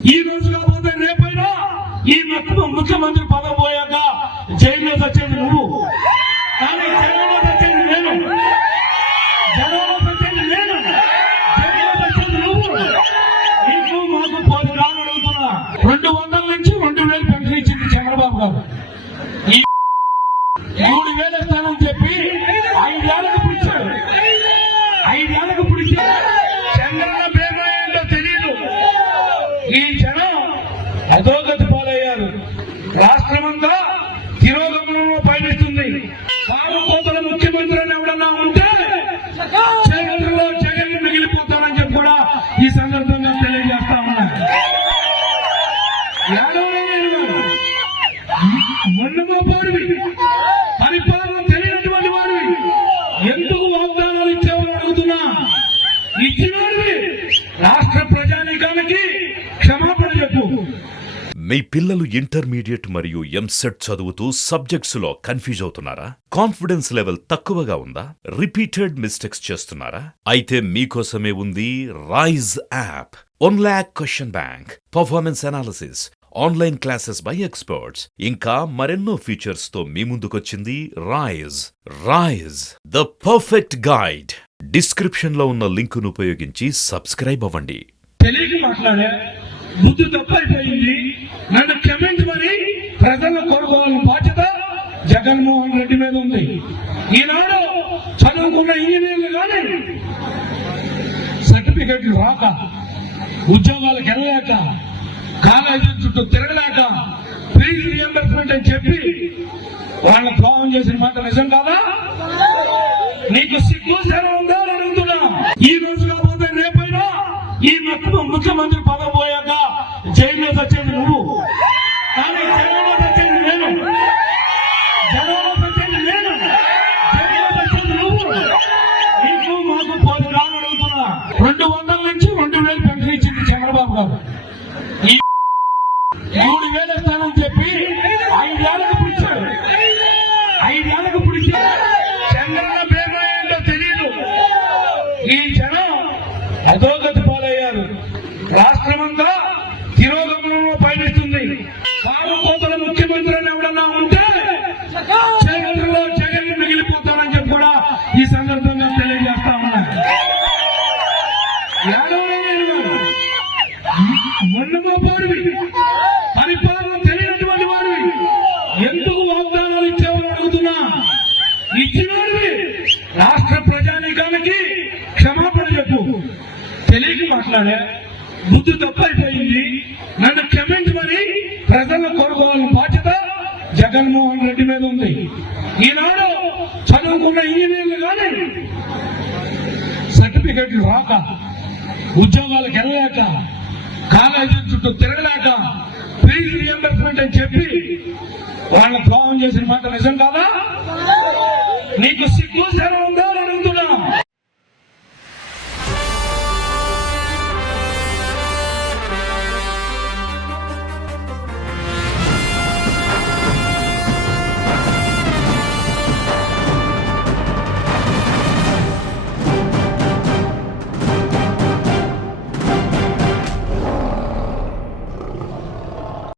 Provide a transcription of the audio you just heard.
ఈ రోజు కాకపోతే రేపైనా ఈ ముఖ్యమంత్రి పదవి పోయాక జైల్లో వచ్చేది నువ్వు, కానీ జైల్లో వచ్చేది నేను, జైల్లో వచ్చేది నేను, జైల్లో వచ్చేది నువ్వు. నీకు మాకు 10 రాళ్ళు అడుగుతున్నా. 200 నుంచి 2000 పెన్షన్ ఇచ్చింది చంద్రబాబు గారు. ఈ 3000 స్థానం చెప్పి 5 ఏళ్లకు పిలిచాడు. 5 ఏళ్లకు పిలిచాడు. చంద్రన్న పేరు ఏంటో తెలియదు. ఈ జనం అధోగతి పాలయ్యారు. రాష్ట్రమంతా తిరోగమనంలో పయనిస్తుంది. కారు కోతల ముఖ్యమంత్రి అని ఎవడన్నా ఉంటే చరిత్రలో జగన్ మిగిలిపోతారని చెప్పి కూడా ఈ సందర్భంగా తెలియజేస్తా ఉన్నా. మొన్నమోపాడివి, పరిపాలన తెలియనటువంటి వాడివి, ఎందుకు వాగ్దానాలు ఇచ్చేవారు అడుగుతున్నా. ఇచ్చినోడివి రాష్ట్ర ప్రజానీకానికి క్షమాపణ చెప్పు. మీ పిల్లలు ఇంటర్మీడియట్ మరియు ఎంసెట్ చదువుతూ సబ్జెక్ట్స్ లో కన్ఫ్యూజ్ అవుతున్నారా? కాన్ఫిడెన్స్ లెవెల్ తక్కువగా ఉందా? రిపీటెడ్ మిస్టేక్స్ చేస్తున్నారా? అయితే మీకోసమే ఉంది Rise app. 1 lakh question bank, performance analysis, online classes by experts, ఇంకా మరెన్నో ఫీచర్స్ తో మీ ముందుకొచ్చింది Rise. Rise, the perfect guide. Description లో ఉన్న లింకును ఉపయోగించి సబ్స్క్రైబ్ అవ్వండి. తెలియక మాట్లాడే బుద్ధి తప్పైపోయింది. నన్ను క్షమించమని ప్రజలను కోరుకోవాలని బాధ్యత జగన్మోహన్ రెడ్డి మీద ఉంది. ఈనాడు చదువుకున్న ఇంజనీర్లు కానీ సర్టిఫికెట్లు రాక, ఉద్యోగాలకు వెళ్ళలేక, కాలేజీ చుట్టూ తిరగలేక, ఫీజు రియంబర్స్మెంట్ అని చెప్పి వాళ్ళని ద్రోహం చేసిన మాట నిజం కాదా? నీకు సిగ్గు శరం ఉందా అని అడుగుతున్నా. ఈ రోజు కాకపోతే రేపైనా ఈ ముఖ్యమంత్రి పదవి పోయాక జైల్లో వచ్చేది నువ్వు, కానీ జైల్లో వచ్చేది నేను, జైల్లో వచ్చేది నేను, జైల్లో వచ్చేది నువ్వు. నీకు మాకు 10 రాళ్ళు అడుగుతున్నా. 200 నుంచి 2000 పెన్షన్ ఇచ్చింది చంద్రబాబు గారు. ఈ 3000 స్థానం చెప్పి 5 ఏళ్లకు పిలిచాడు. 5 ఏళ్లకు పిలిచాడు. చంద్రన్న పేరు ఏంటో తెలియదు. ఈ జనం అధోగతి పాలయ్యారు. రాష్ట్రమంతా తిరోగమనంలో పయనిస్తుంది. కారు కోతల ముఖ్యమంత్రి అని ఎవడన్నా ఉంటే చరిత్రలో జగన్ మిగిలిపోతారని చెప్పి కూడా ఈ సందర్భంగా తెలియజేస్తా ఉన్నా. మొన్నమోపాడివి, పరిపాలన తెలియనటువంటి వాడివి, ఎందుకు వాగ్దానాలు ఇచ్చేవారు అడుగుతున్నా. ఇచ్చినోడివి రాష్ట్ర ప్రజానీకానికి క్షమాపణ చెప్పు. తెలియక మాట్లాడే బుద్ధి తప్పైపోయింది. నన్ను క్షమించమని ప్రజలను కోరుకోవాలని బాధ్యత జగన్మోహన్ రెడ్డి మీద ఉంది. ఈనాడు చదువుకున్న ఇంజనీర్లు కానీ సర్టిఫికెట్లు రాక, ఉద్యోగాలకు వెళ్ళలేక, కాలేజీ చుట్టూ తిరగలేక, ఫీజు రియంబర్స్మెంట్ అని చెప్పి వాళ్ళని ద్రోహం చేసిన మాట నిజం కాదా? నీకు సిగ్గు శరం